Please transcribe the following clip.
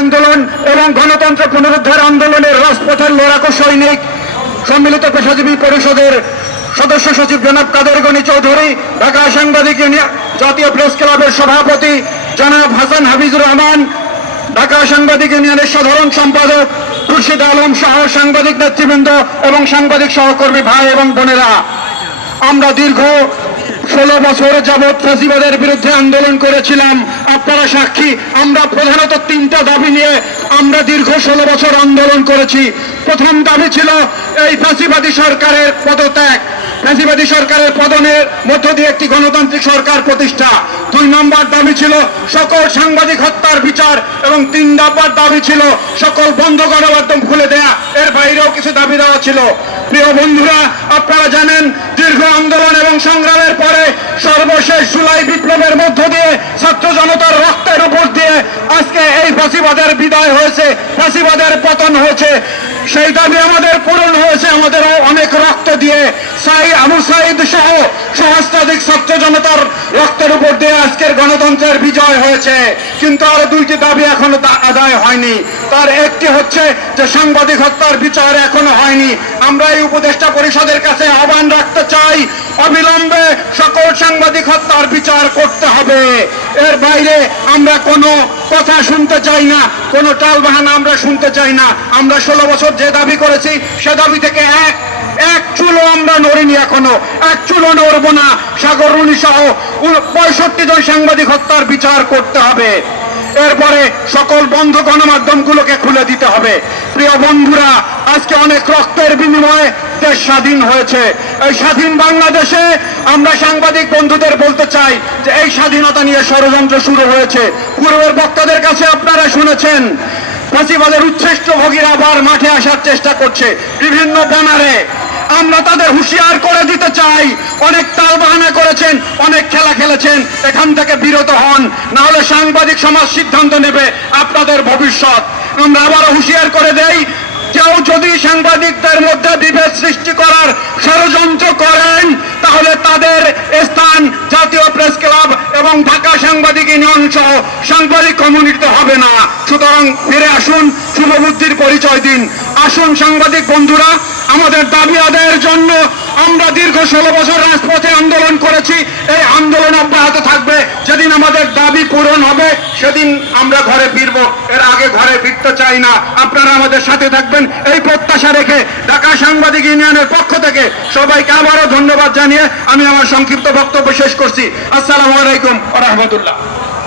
আন্দোলন এবং গণতন্ত্র পুনরুদ্ধার আন্দোলনের রাজপথের লড়াকু সৈনিক সম্মিলিত পেশাজীবী পরিষদের সদস্য সচিব জনাব কাদের গনি চৌধুরী, ঢাকা সাংবাদিক ইউনিয়ন জাতীয় প্রেস ক্লাবের সভাপতি জনাব হাসান হাফিজুর রহমান, ঢাকা সাংবাদিক ইউনিয়নের সাধারণ সম্পাদক খুরশিদ আলম সহ সাংবাদিক নেতৃবৃন্দ এবং সাংবাদিক সহকর্মী ভাই এবং বোনেরা। আমরা দীর্ঘ ষোলো বছর যাবৎ ফাঁসিবাদের বিরুদ্ধে আন্দোলন করেছিলাম। আপনারা সাক্ষী, আমরা প্রধানত তিনটা দাবি নিয়ে আমরা দীর্ঘ ষোলো বছর আন্দোলন করেছি। প্রথম দাবি ছিল, এই ফাঁসিবাদী সরকারের পদত্যাগ। ফ্যাসিবাদী সরকারের পতনের মধ্য দিয়ে একটি গণতান্ত্রিক সরকার প্রতিষ্ঠা। দুই নম্বর দাবি ছিল সকল সাংবাদিক হত্যার বিচার এবং তিন নম্বর দাবি ছিল সকল বন্ধ গণমাধ্যম খুলে দেয়া। এর বাইরেও কিছু দাবি দেওয়া ছিল। প্রিয় বন্ধুরা, আপনারা জানেন, দীর্ঘ আন্দোলন এবং সংগ্রামের পরে সর্বশেষ জুলাই বিপ্লবের মধ্য দিয়ে ছাত্র জনতার রক্তের উপর দিয়ে আজকে এই ফাঁসিবাদের বিদায় হয়েছে, ফাঁসিবাদের পতন হয়েছে। সেই দাবি আমাদের পূরণ হয়েছে আমাদের অনেক রক্ত দিয়ে। সাই আবু সাইদ সহ সহস্রাধিক ছাত্র জনতার রক্তের উপর দিয়ে আজকের গণতন্ত্রের বিজয় হয়েছে। কিন্তু আরও দুইটি দাবি এখনও আদায় হয়নি। তার একটি হচ্ছে যে সাংবাদিক হত্যার বিচার এখনও হয়নি। আমরা এই উপদেষ্টা পরিষদের কাছে আহ্বান রাখতে চাই, অবিলম্বে সকল সাংবাদিক হত্যার বিচার করতে হবে। এর বাইরে আমরা কোনো কথা শুনতে চাই না, কোনো টালবাহানা আমরা শুনতে চাই না। আমরা ষোলো বছর যে দাবি করেছি, সে দাবি থেকে এক এক চুলো আমরা নড়িনি এখনও। এক চুলো নড়বো না। সাগর রুনি সহ পঁয়ষট্টি জন সাংবাদিক হত্যার বিচার করতে হবে। এরপরে সকল বন্ধ গণমাধ্যমগুলোকে খুলে দিতে হবে। প্রিয় বন্ধুরা, আজকে অনেক রক্তের বিনিময়ে দেশ স্বাধীন হয়েছে। এই স্বাধীন বাংলাদেশে আমরা সাংবাদিক বন্ধুদের বলতে চাই যে এই স্বাধীনতা নিয়ে ষড়যন্ত্র শুরু হয়েছে। পূর্বের বক্তাদের কাছে আপনারা শুনেছেন ফাঁসিবাদের উচ্ছেষ্ট ভোগীরা আবার মাঠে আসার চেষ্টা করছে বিভিন্ন ব্যানারে। আমরা তাদের হুঁশিয়ার করে দিতে চাই, অনেক তাল বাহানা করেছেন, অনেক খেলা খেলেছেন, এখান থেকে বিরত হন না হলে সাংবাদিক সমাজ সিদ্ধান্ত নেবে আপনাদের ভবিষ্যৎ। আমরা আবারও হুঁশিয়ার করে দেই কেউ যদি বিভেদ সৃষ্টি করার ষড়যন্ত্র করেন, তাহলে তাদের স্থান জাতীয় প্রেস ক্লাব এবং ঢাকা সাংবাদিক ইউনিয়ন সহ সাংবাদিক কমিউনিটিতে হবে না। সুতরাং ফিরে আসুন, শুভবুদ্ধির পরিচয় দিন। আসুন সাংবাদিক বন্ধুরা, আমাদের দাবি আদায়ের জন্য আমরা দীর্ঘ ষোলো বছর রাজপথে আন্দোলন করেছি। এই আন্দোলন অব্যাহত থাকবে যেদিন আমাদের দাবি পূরণ হবে সেদিন আমরা ঘরে ফিরবো। এর আগে ঘরে ফিরতে চাই না। আপনারা আমাদের সাথে থাকবেন। এই প্রত্যাশা রেখে ঢাকা সাংবাদিক ইউনিয়নের পক্ষ থেকে সবাইকে আবারও ধন্যবাদ জানিয়ে আমি আমার সংক্ষিপ্ত বক্তব্য শেষ করছি। আসসালামু আলাইকুম রহমতুল্লাহ।